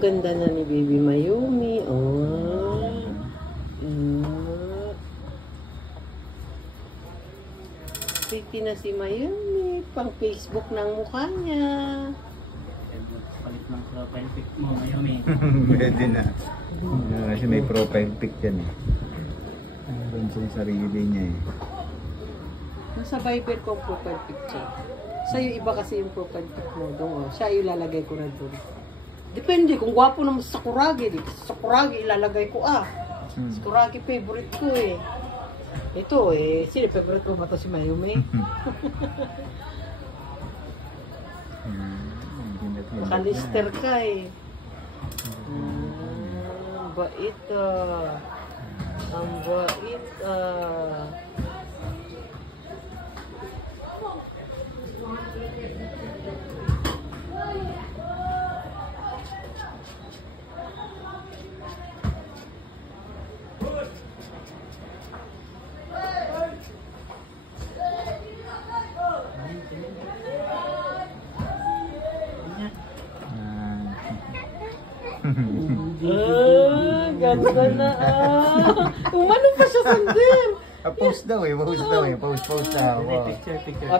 ganda na ni Baby Mayumi. Oh. Pretty na si Mayumi. Pang Facebook ng mukha niya. Palit ng profile pic mo, Mayumi. Pwede na. Kasi may profile pic yan eh. Doon sa sarili niya eh. Nasa Viber ko ang profile picture. Sa'yo iba kasi yung profile pic mo doon. Siya yung ilalagay ko na doon. Depende kung gwapo naman sa Sakuragi. Sa Sakuragi ilalagay ko Sakuragi favorite ko eh. Ito eh, sino favorite ko ba ito si Mayumi? Nakalister ka eh. Bait ang bait ganda na Umanong pa siya sandin. Post daw eh, post na. Picture. Picture.